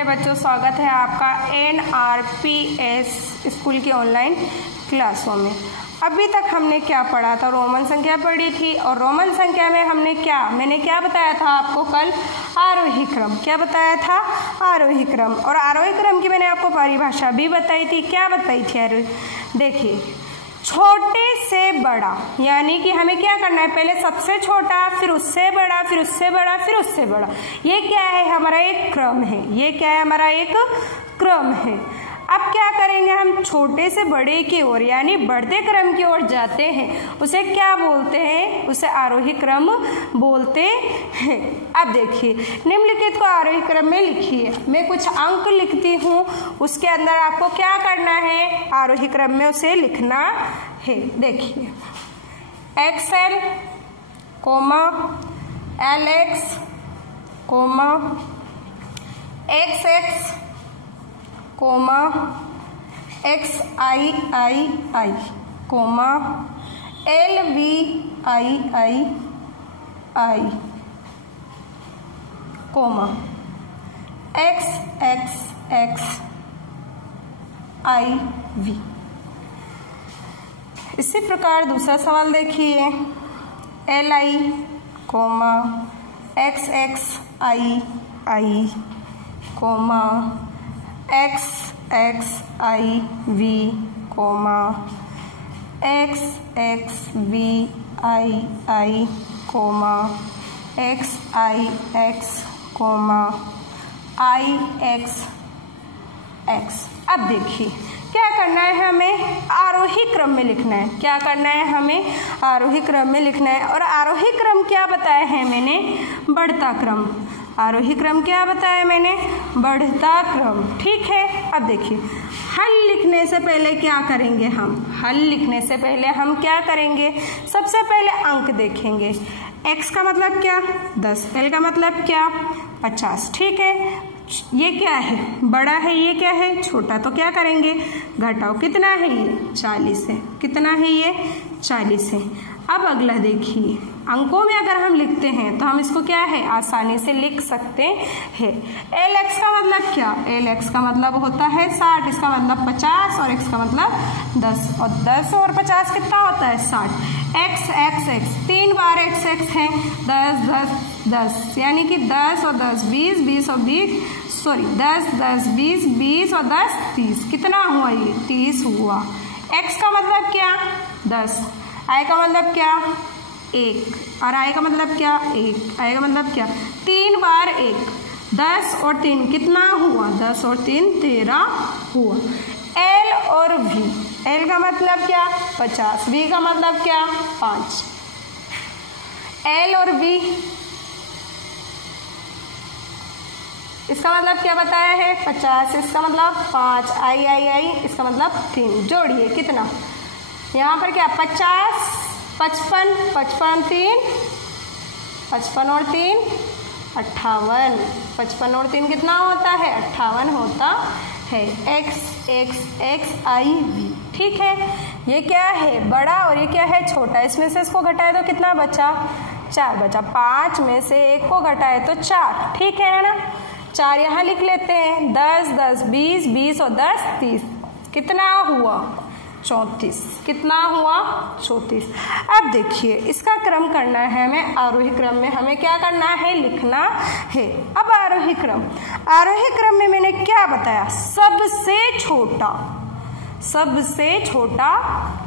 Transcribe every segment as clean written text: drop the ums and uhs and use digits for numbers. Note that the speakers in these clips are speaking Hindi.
प्यारे बच्चों, स्वागत है आपका NRPS स्कूल की ऑनलाइन क्लासों में। अभी तक हमने क्या पढ़ा था? रोमन संख्या पढ़ी थी और रोमन संख्या में मैंने क्या बताया था आपको कल? आरोही क्रम। क्या बताया था? आरोही क्रम। और आरोही क्रम की मैंने आपको परिभाषा भी बताई थी। क्या बताई थी आरोही? देखिए, छोटे से बड़ा, यानी कि हमें क्या करना है? पहले सबसे छोटा, फिर उससे बड़ा, फिर उससे बड़ा, फिर उससे बड़ा। ये क्या है? हमारा एक क्रम है। ये क्या है? हमारा एक क्रम है। अब क्या करेंगे हम? छोटे से बड़े की ओर, यानी बढ़ते क्रम की ओर जाते हैं। उसे क्या बोलते हैं? उसे आरोही क्रम बोलते हैं। अब देखिए, निम्नलिखित को आरोही क्रम में लिखिए। मैं कुछ अंक लिखती हूँ, उसके अंदर आपको क्या करना है? आरोही क्रम में उसे लिखना है। देखिए, XL, LX, XX, XIII, LVII, XXXIV। इसी प्रकार दूसरा सवाल देखिए, LI, XXII, XXIV, XXVII, XIX, IXX। अब देखिए, क्या करना है हमें? आरोही क्रम में लिखना है। क्या करना है हमें? आरोही क्रम में लिखना है। और आरोही क्रम क्या बताया है मैंने? बढ़ता क्रम। आरोही क्रम क्या बताया मैंने? बढ़ता क्रम। ठीक है। अब देखिए, हल लिखने से पहले क्या करेंगे हम? हल लिखने से पहले हम क्या करेंगे? सबसे पहले अंक देखेंगे। x का मतलब क्या? 10। l का मतलब क्या? 50। ठीक है। ये क्या है? बड़ा है। ये क्या है? छोटा। तो क्या करेंगे? घटाओ। कितना है ये? 40 है। कितना है ये? 40 है। अब अगला देखिए, अंकों में अगर हम लिखते हैं तो हम इसको क्या है? आसानी से लिख सकते हैं। LX का मतलब क्या? LX का मतलब होता है 60। इसका मतलब 50 और x का मतलब 10। और 10 और 50 कितना होता है? 60। XXX 3 बार XX है। 10 10 10, यानी कि 10 और 10 20, 20 और 20 10 10 20, 20 और 10 30। कितना हुआ ये? 30 हुआ। x का मतलब क्या? 10। I का मतलब क्या? 1। और I का मतलब क्या? 1। I का मतलब क्या? 3 बार 1। 10 और 3 कितना हुआ? 10 और 3 13 हुआ। L और V। L का मतलब क्या? 50। V का मतलब क्या? 5। L और V, इसका मतलब क्या बताया है? 50। इसका मतलब 5। I, इसका मतलब 3। जोड़िए कितना? यहाँ पर क्या? 50, 55, 55 3, 55 और 3 58। 55 और 3 कितना होता है? 58 होता है। XXXIV। ठीक है। ये क्या है? बड़ा। और ये क्या है? छोटा। इसमें से इसको घटाए तो कितना बचा? 4 बचा। 5 में से 1 को घटाए तो 4। ठीक है ना? 4 यहाँ लिख लेते हैं। 10 10 20, 20 और 10 30। कितना हुआ? 34। कितना हुआ? 34। अब देखिए, इसका क्रम करना है हमें। आरोही क्रम में हमें क्या करना है? लिखना है। अब आरोही क्रम में मैंने क्या बताया? सबसे छोटा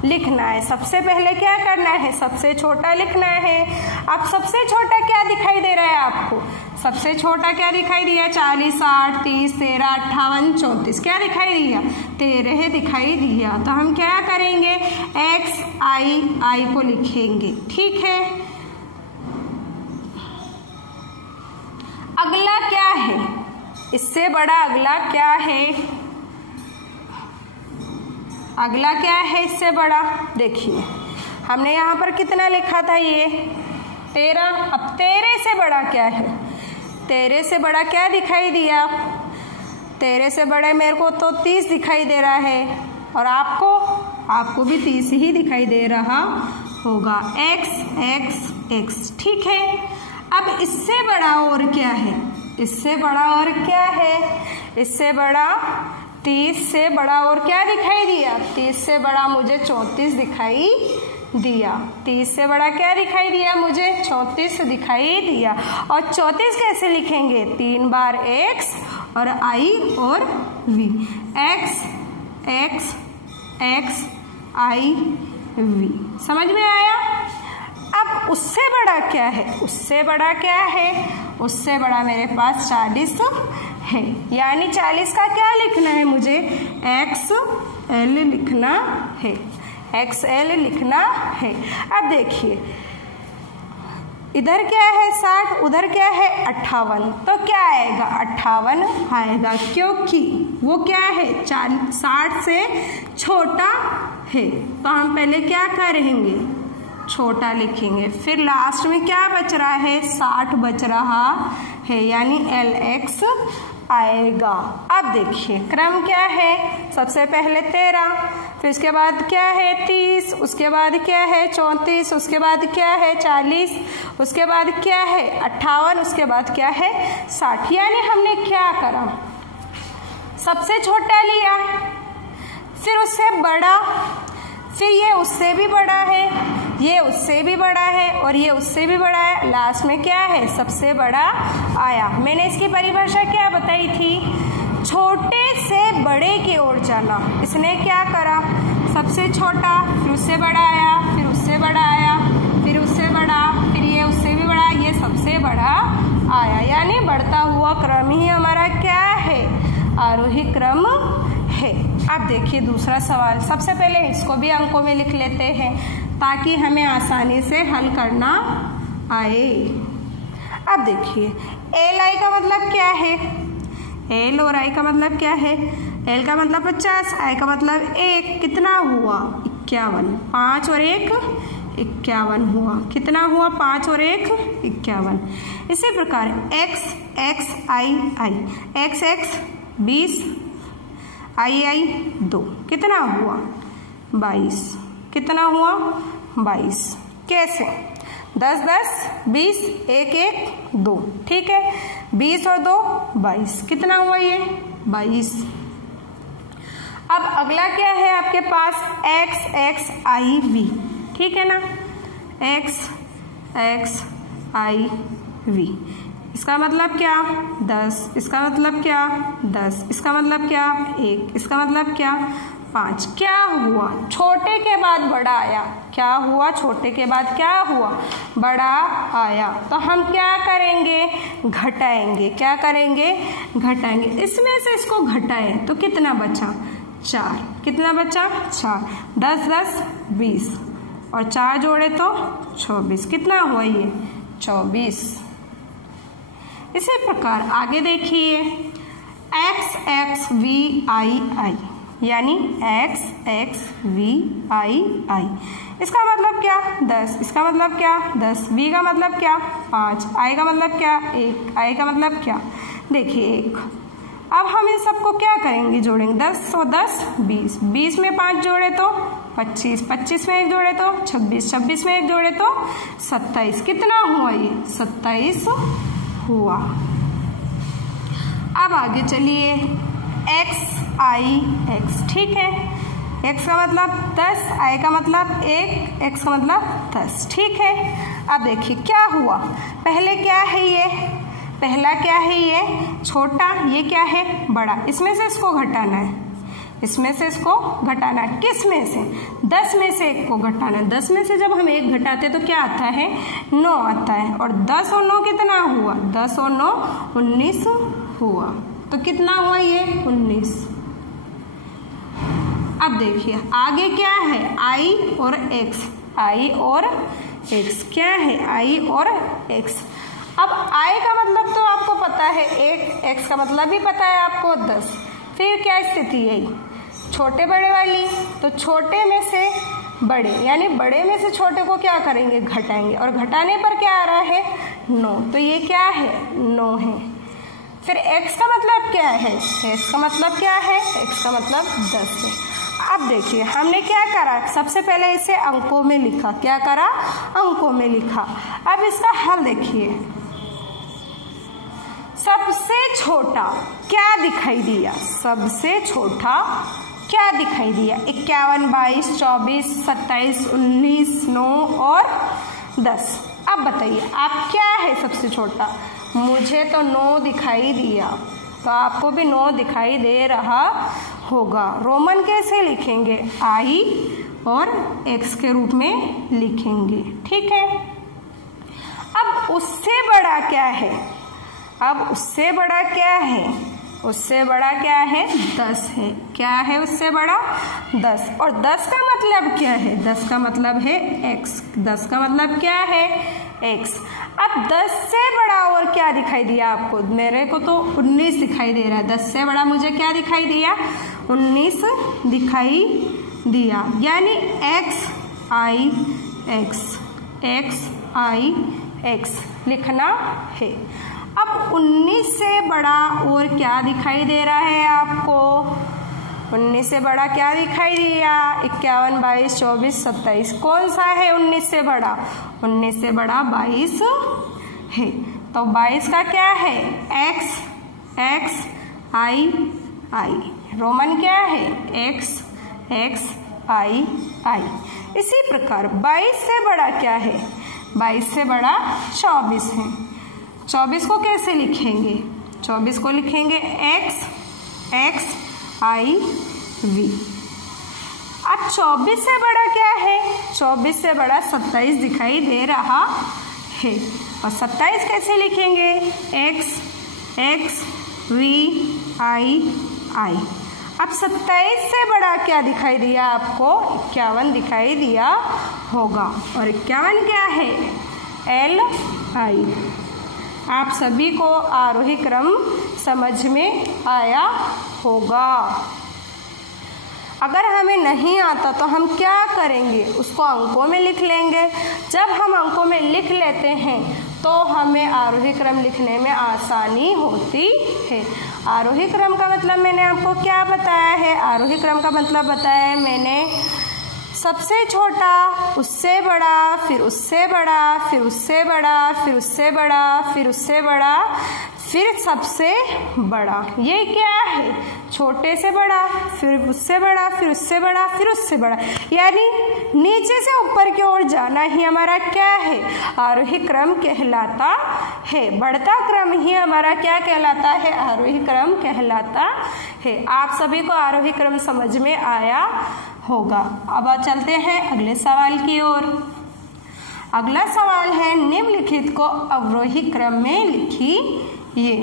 लिखना है। सबसे पहले क्या करना है? सबसे छोटा लिखना है। अब सबसे छोटा क्या दिखाई दे रहा है आपको? सबसे छोटा क्या दिखाई दिया? 40, 60, 30, 13, 58, 34। क्या दिखाई दिया? 13 दिखाई दिया। तो हम क्या करेंगे? XII को लिखेंगे। ठीक है। अगला क्या है? इससे बड़ा अगला क्या है? अगला क्या है इससे बड़ा? देखिए, हमने यहाँ पर कितना लिखा था? ये 13। अब 13 से बड़ा क्या है? 13 से बड़ा क्या दिखाई दिया? 13 से बड़ा मेरे को तो 30 दिखाई दे रहा है। और आपको भी 30 ही दिखाई दे रहा होगा। XXX। ठीक है। अब इससे बड़ा और क्या है? इससे बड़ा और क्या है? इससे बड़ा 30 से बड़ा और क्या दिखाई दिया? 30 से बड़ा मुझे 34 दिखाई दिया। 30 से बड़ा क्या दिखाई दिया मुझे? 34 दिखाई दिया। और 34 कैसे लिखेंगे? 3 बार x और i और v। x x x i v। समझ में आया? अब उससे बड़ा क्या है? उससे बड़ा क्या है? उससे बड़ा मेरे पास 40 है, यानी 40 का क्या लिखना है मुझे? XL लिखना है, XL लिखना है। अब देखिए इधर क्या है 60, उधर क्या है 58, तो क्या आएगा? 58 आएगा, क्योंकि वो क्या है 60 से छोटा है। तो हम पहले क्या करेंगे? छोटा लिखेंगे। फिर लास्ट में क्या बच रहा है? 60 बच रहा है, यानी LX आएगा। अब देखिए क्रम क्या है? सबसे पहले 13, फिर उसके बाद क्या है 30, उसके बाद क्या है 34, उसके बाद क्या है 40, उसके बाद क्या है 58, उसके बाद क्या है 60। यानी हमने क्या करा? सबसे छोटा लिया, फिर उससे बड़ा, फिर ये उससे भी बड़ा है, ये उससे भी बड़ा है और ये उससे भी बड़ा है। लास्ट में क्या है? सबसे बड़ा आया। मैंने इसकी परिभाषा क्या बताई थी? छोटे से बड़े की ओर जाना। इसने क्या करा? सबसे छोटा, फिर उससे बड़ा आया, फिर उससे बड़ा आया, फिर उससे बड़ा, फिर ये उससे भी बड़ा, ये सबसे बड़ा आया। यानी बढ़ता हुआ क्रम ही हमारा क्या है? आरोही क्रम है। अब देखिए दूसरा सवाल। सबसे पहले इसको भी अंकों में लिख लेते हैं ताकि हमें आसानी से हल करना आए। अब देखिए LI का मतलब क्या है? L और I का मतलब क्या है? L का मतलब 50, I का मतलब 1, कितना हुआ? 51। 5 और 1 51 हुआ। कितना हुआ? 5 और 1 51। इसी प्रकार X X I I, X X 20, I 2, कितना हुआ? 22। कितना हुआ? 22। कैसे? 10 10 20, 1 1 2, ठीक है। 20 और 2 22, कितना हुआ ये? 22। अब अगला क्या है आपके पास? X X I V, ठीक है ना? X X I V, इसका मतलब क्या? 10, इसका मतलब क्या? 10, इसका मतलब क्या? 1, इसका मतलब क्या? 5। क्या हुआ? छोटे के बाद बड़ा आया। क्या हुआ? छोटे के बाद क्या हुआ? बड़ा आया। तो हम क्या करेंगे? घटाएंगे। क्या करेंगे? घटाएंगे। इसमें से इसको घटाएं तो कितना बचा? 4। कितना बचा? 4। 10 10 20 और 4 जोड़े तो 24। कितना हुआ ये? 24। इसी प्रकार आगे देखिए X X V I I, यानी X X V I I, इसका मतलब क्या? 10, इसका मतलब क्या? 10, V का मतलब क्या? 5, I का मतलब क्या? 1, I का मतलब क्या? देखिए 1। अब हम इन सबको क्या करेंगे? जोड़ेंगे। 10 और 10 20, 20 में 5 जोड़े तो 25, 25 में 1 जोड़े तो 26, 26 में 1 जोड़े तो 27। कितना हुआ ये? 27 हुआ। अब आगे चलिए X I X, ठीक है। X का मतलब 10, I का मतलब 1, X का मतलब 10, ठीक है। अब देखिए क्या हुआ? पहले क्या है ये? पहला क्या है ये? छोटा। ये क्या है? बड़ा। इसमें से इसको घटाना है, इसमें से इसको घटाना है। किस में से? 10 में से 1 को घटाना है। 10 में से जब हम 1 घटाते तो क्या आता है? 9 आता है। और 10 और 9 कितना हुआ? 10 और 9 19 हुआ। तो कितना हुआ ये? 19। अब देखिए आगे क्या है? I और X, I और X क्या है? I और X। अब I का मतलब तो आपको पता है 1, X का मतलब भी पता है आपको 10। फिर क्या स्थिति है? छोटे बड़े वाली। तो छोटे में से बड़े, यानी बड़े में से छोटे को क्या करेंगे? घटाएंगे। और घटाने पर क्या आ रहा है? 9। तो ये क्या है? 9 है। फिर x का मतलब क्या है? x का मतलब क्या है? x का मतलब 10 है। अब देखिए हमने क्या करा? सबसे पहले इसे अंकों में लिखा। क्या करा? अंकों में लिखा। अब इसका हल देखिए। सबसे सबसे छोटा क्या दिखाई दिया? सबसे छोटा क्या दिखाई दिया? 51, 22, 24, 27, 19, 9 और 10। अब बताइए आप क्या है सबसे छोटा? मुझे तो 9 दिखाई दिया, तो आपको भी 9 दिखाई दे रहा होगा। रोमन कैसे लिखेंगे? I और X के रूप में लिखेंगे, ठीक है। अब उससे बड़ा क्या है? अब उससे बड़ा क्या है? उससे बड़ा क्या है? 10 है। क्या है उससे बड़ा? 10। और 10 का मतलब क्या है? 10 का मतलब है X। 10 का मतलब क्या है? X। अब 10 से बड़ा और क्या दिखाई दिया आपको? मेरे को तो 19 दिखाई दे रहा है। 10 से बड़ा मुझे क्या दिखाई दिया? 19 दिखाई दिया, यानी X I X, X I X लिखना है। अब 19 से बड़ा और क्या दिखाई दे रहा है आपको? 19 से बड़ा क्या दिखाई दिया? 51, 22, 24, 27। कौन सा है 19 से बड़ा? 19 से बड़ा 22 है। तो 22 का क्या है? X, X I I। Roman क्या है? X, X I I। इसी प्रकार 22 से बड़ा क्या है? 22 से बड़ा 24 है। 24 को कैसे लिखेंगे? 24 को लिखेंगे X, X I V। अब 24 से बड़ा क्या है? 24 से बड़ा 27 दिखाई दे रहा है। और 27 कैसे लिखेंगे? X, X V I I। अब 27 से बड़ा क्या दिखाई दिया आपको? 51 दिखाई दिया होगा। और 51 क्या है? L I। आप सभी को आरोही क्रम समझ में आया होगा। अगर हमें नहीं आता तो हम क्या करेंगे? उसको अंकों में लिख लेंगे। जब हम अंकों में लिख लेते हैं तो हमें आरोही क्रम लिखने में आसानी होती है। आरोही क्रम का मतलब मैंने आपको क्या बताया है? आरोही क्रम का मतलब बताया है मैंने, सबसे छोटा, उससे बड़ा, फिर उससे बड़ा, फिर उससे बड़ा, फिर उससे बड़ा, फिर उससे बड़ा, फिर सबसे बड़ा। ये क्या है? छोटे से बड़ा, फिर उससे बड़ा, फिर उससे बड़ा, फिर उससे बड़ा, यानी नीचे से ऊपर की ओर जाना ही हमारा क्या है? आरोही क्रम कहलाता है। बढ़ता क्रम ही हमारा क्या कहलाता है? आरोही क्रम कहलाता है। आप सभी को आरोही क्रम समझ में आया होगा। अब चलते हैं अगले सवाल की ओर। अगला सवाल है, निम्नलिखित को अवरोही क्रम में लिखिए।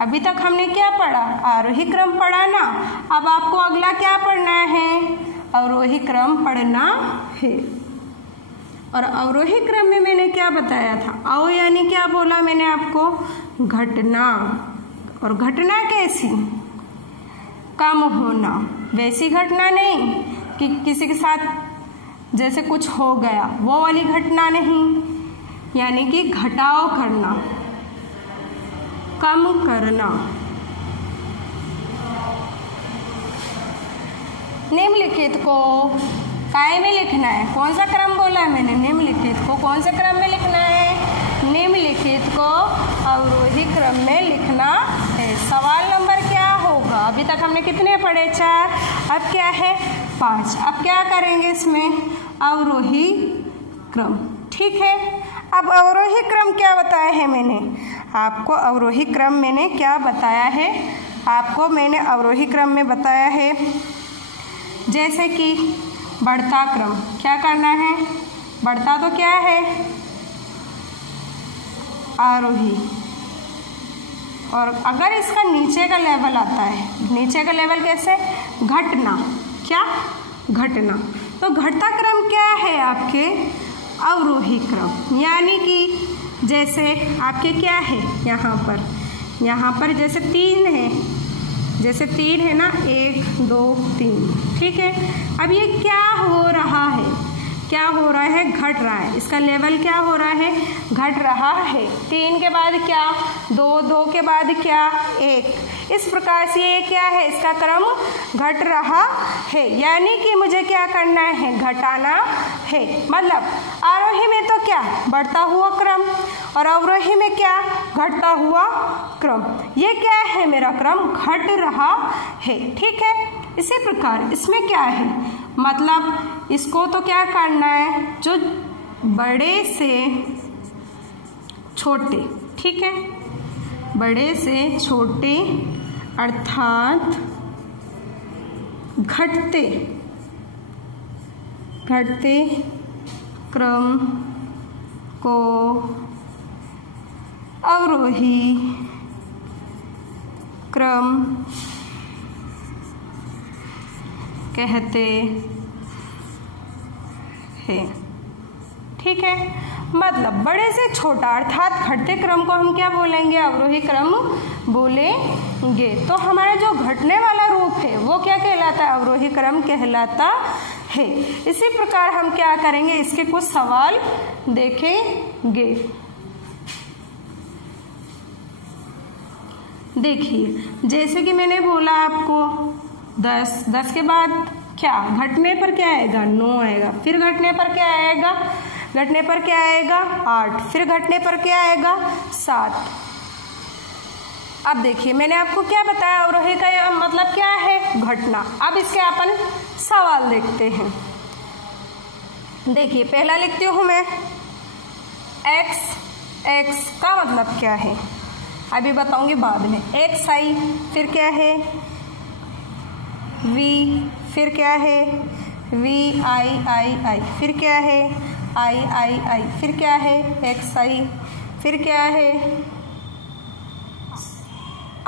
अभी तक हमने क्या पढ़ा? आरोही क्रम पढ़ा ना। अब आपको अगला क्या पढ़ना है? अवरोही क्रम पढ़ना है। और अवरोही क्रम में मैंने क्या बताया था? अव यानी क्या बोला मैंने आपको? घटना। और घटना कैसी? कम होना। वैसी घटना नहीं कि किसी के साथ जैसे कुछ हो गया, वो वाली घटना नहीं, यानी कि घटाव करना, कम करना। निम्नलिखित को काय में लिखना है? कौन सा क्रम बोला है मैंने? निम्नलिखित को कौन से क्रम में लिखना है? निम्नलिखित को अवरोही क्रम में लिखना है। सवाल नंबर क्या होगा? अभी तक हमने कितने पढ़े? 4। अब क्या है? 5। अब क्या करेंगे इसमें? अवरोही क्रम, ठीक है। अब अवरोही क्रम क्या बताया है मैंने आपको? अवरोही क्रम मैंने क्या बताया है आपको? मैंने अवरोही क्रम में बताया है जैसे कि बढ़ता क्रम। क्या करना है? बढ़ता तो क्या है? आरोही। और अगर इसका नीचे का लेवल आता है, नीचे का लेवल कैसे? घटना। क्या? घटना। तो घटता क्रम क्या है आपके? अवरोही क्रम। यानी कि जैसे आपके क्या है यहाँ पर जैसे 3 है, जैसे 3 है ना, 1 2 3, ठीक है। अब ये क्या हो रहा है? क्या हो रहा है? घट रहा है। इसका लेवल क्या हो रहा है? घट रहा है। 3 के बाद क्या? 2, 2 के बाद क्या? 1। इस प्रकार से ये क्या है? इसका क्रम घट रहा है। यानी कि मुझे क्या करना है? घटाना है। मतलब आरोही में तो क्या, बढ़ता हुआ क्रम, और अवरोही में क्या, घटता हुआ क्रम। ये क्या है, मेरा क्रम घट रहा है। ठीक है, इसी प्रकार इसमें क्या है, मतलब इसको तो क्या करना है, जो बड़े से छोटे, ठीक है, बड़े से छोटे अर्थात घटते क्रम को अवरोही क्रम कहते हैं। ठीक है, मतलब बड़े से छोटा अर्थात घटते क्रम को हम क्या बोलेंगे, अवरोही क्रम बोलेंगे। तो हमारा जो घटने वाला रूप है वो क्या कहलाता है, अवरोही क्रम कहलाता है। इसी प्रकार हम क्या करेंगे, इसके कुछ सवाल देखेंगे। देखिए, जैसे कि मैंने बोला आपको 10 के बाद क्या, घटने पर क्या आएगा, 9 आएगा, फिर घटने पर क्या आएगा, घटने पर क्या आएगा 8, फिर घटने पर क्या आएगा 7। अब देखिए मैंने आपको क्या बताया, अवरोही का मतलब क्या है, घटना। अब इसके अपन सवाल देखते हैं। देखिए पहला लिखती हूँ मैं, x का मतलब क्या है, अभी बताऊंगी बाद में। x आई, फिर क्या है v, फिर क्या है v i, फिर क्या है i, फिर क्या है x i, फिर क्या है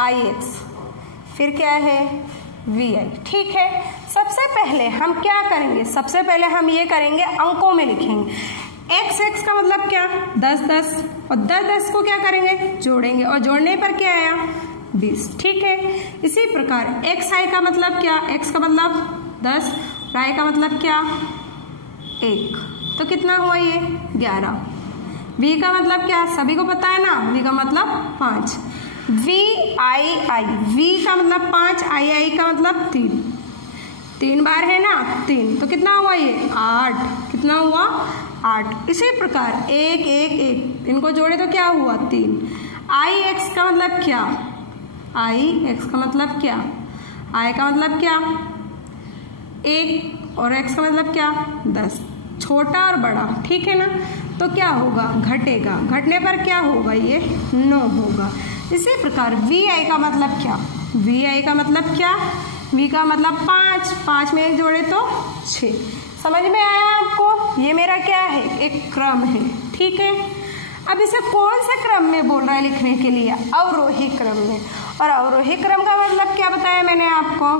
ix, फिर क्या है vi। ठीक है, सबसे पहले हम क्या करेंगे, सबसे पहले हम ये करेंगे अंकों में लिखेंगे। x का मतलब क्या, 10 और 10 को क्या करेंगे, जोड़ेंगे, और जोड़ने पर क्या आया 20। ठीक है, इसी प्रकार xi का मतलब क्या, x का मतलब 10, i का मतलब क्या 1, तो कितना हुआ ये 11। v का मतलब क्या, सभी को पता है ना, v का मतलब 5, v का मतलब 5, i का मतलब 3 बार है ना 3, तो कितना हुआ ये 8, कितना हुआ 8। इसी प्रकार 1 1 1 इनको जोड़े तो क्या हुआ 3। ix का मतलब क्या, ix का मतलब क्या, i का मतलब क्या 1 और x का मतलब क्या 10, छोटा और बड़ा। ठीक है ना, तो क्या होगा, घटेगा, घटने पर क्या होगा ये 9 होगा। इसी प्रकार vi का मतलब क्या, vi का मतलब क्या, v का मतलब 5 में 1 जोड़े तो 6। समझ में आया आपको, ये मेरा क्या है, एक क्रम है। ठीक है, अब इसे कौन से क्रम में बोल रहा है लिखने के लिए, अवरोही क्रम में। और अवरोही क्रम का मतलब क्या बताया मैंने आपको,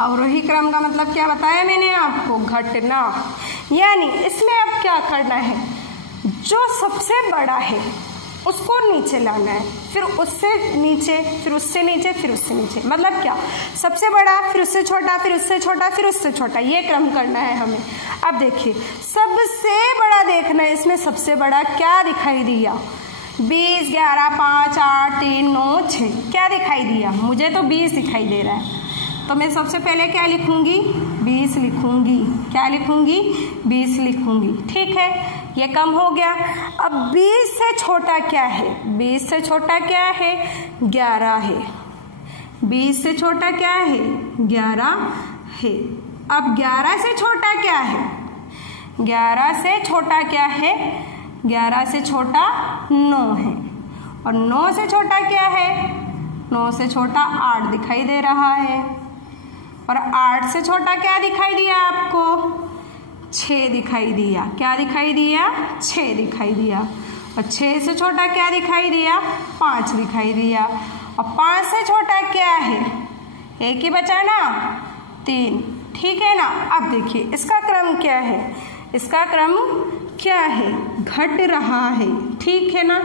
अवरोही क्रम का मतलब क्या बताया मैंने आपको, घटना। यानी इसमें अब क्या करना है, जो सबसे बड़ा है उसको नीचे लाना है, फिर उससे नीचे, फिर उससे नीचे, फिर उससे नीचे। मतलब क्या, सबसे बड़ा, फिर उससे छोटा, फिर उससे छोटा, फिर उससे छोटा, ये क्रम करना है हमें। अब देखिए सबसे बड़ा देखना है, इसमें सबसे बड़ा क्या दिखाई दिया, 20 11 5 8 3 9 6, क्या दिखाई दिया, मुझे तो 20 दिखाई दे रहा है, तो मैं सबसे पहले क्या लिखूंगी 20 लिखूंगी, क्या लिखूंगी 20 लिखूंगी। ठीक है, ये कम हो गया। अब 20 से छोटा क्या है, 20 से छोटा क्या है 11 है, 20 से छोटा क्या है 11 है। अब 11 से छोटा क्या है, 11 से छोटा क्या है, 11 से छोटा 9 है, और 9 से छोटा क्या है, 9 से छोटा 8 दिखाई दे रहा है, और 8 से छोटा क्या दिखाई दिया आपको 6 दिखाई दिया, क्या दिखाई दिया 6 दिखाई दिया, और 6 से छोटा क्या दिखाई दिया 5 दिखाई दिया, और 5 से छोटा क्या है, एक ही बचा ना 3। ठीक है ना, अब देखिए इसका क्रम क्या है, इसका क्रम क्या है, घट रहा है। ठीक है ना,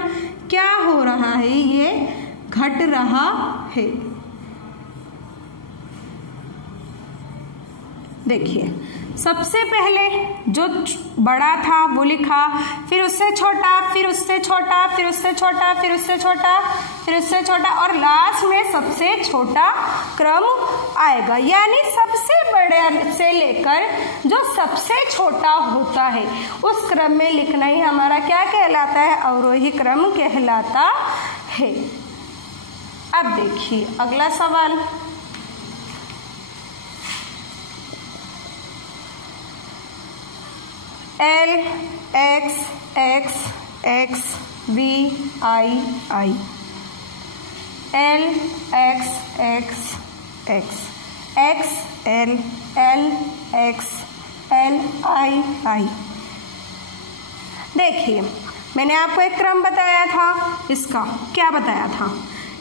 क्या हो रहा है, ये घट रहा है। देखिए सबसे पहले जो बड़ा था वो लिखा, फिर उससे छोटा, फिर उससे छोटा, फिर उससे छोटा, फिर उससे छोटा, फिर उससे छोटा, और लास्ट में सबसे छोटा क्रम आएगा। यानी सबसे बड़े बड़े से लेकर जो सबसे छोटा होता है उस क्रम में लिखना ही हमारा क्या कहलाता है, अवरोही क्रम कहलाता है। अब देखिए अगला सवाल, L X X X V I I, L X X X X L L X L I I। देखिए मैंने आपको एक क्रम बताया था, इसका क्या बताया था,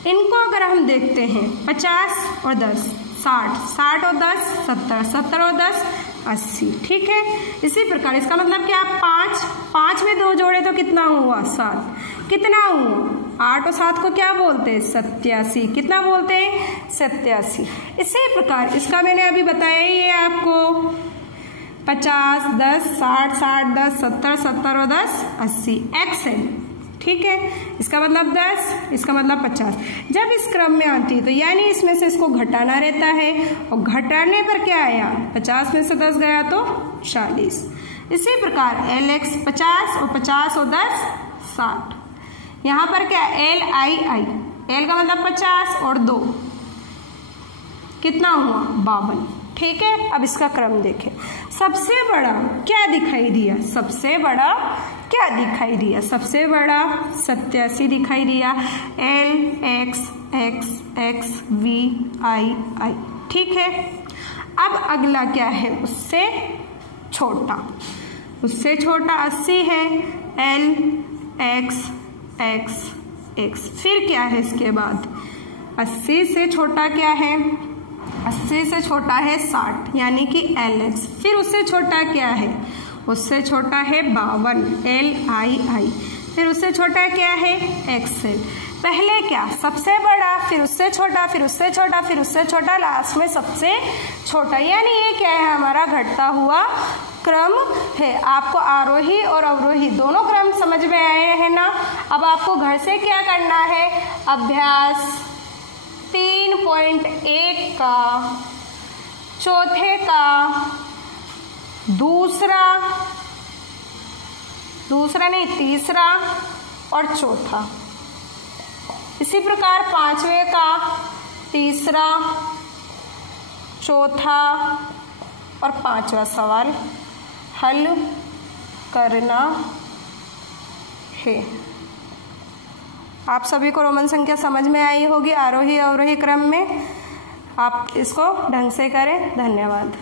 इनको अगर हम देखते हैं 50 और 10 60, 60 और 10 70, 70 और 10 80, ठीक है। इसी प्रकार इसका मतलब क्या, 5 में 2 जोड़े तो कितना हुआ 7, कितना हुआ 8 और 7 को क्या बोलते हैं 87, कितना बोलते हैं 87। इसी प्रकार इसका मैंने अभी बताया ये आपको 50 10 60 60 10 70 70 और 10 80 XL, ठीक है। इसका मतलब 10, इसका मतलब 50। जब इस क्रम में आती है तो यानी इसमें से इसको घटाना रहता है और घटाने पर क्या आया, 50 में से 10 गया तो 40। इसी प्रकार LX 50 और 50 और 10 60। यहाँ पर क्या LII, L का मतलब 50 और 2 कितना हुआ 52, ठीक है। अब इसका क्रम देखें, सबसे बड़ा क्या दिखाई दिया, सबसे बड़ा क्या दिखाई दिया, सबसे बड़ा 87 दिखाई दिया, L X X X V I I, ठीक है। अब अगला क्या है, उससे छोटा, उससे छोटा 80 है, L X X X। फिर क्या है इसके बाद, 80 से छोटा क्या है, 80 से छोटा है 60 यानी कि LX। फिर उससे छोटा क्या है, उससे छोटा है 52 LII। फिर उससे छोटा क्या है XL। पहले क्या सबसे बड़ा, फिर उससे छोटा, फिर उससे छोटा, फिर उससे छोटा, लास्ट में सबसे छोटा, यानी ये क्या है हमारा घटता हुआ क्रम है। आपको आरोही और अवरोही दोनों क्रम समझ में आए हैं ना। अब आपको घर से क्या करना है, अभ्यास 3.1 का चौथे का दूसरा नहीं तीसरा और चौथा, इसी प्रकार 5वें का तीसरा चौथा और 5वां सवाल हल करना है। आप सभी को रोमन संख्या समझ में आई होगी आरोही अवरोही क्रम में। आप इसको ढंग से करें। धन्यवाद।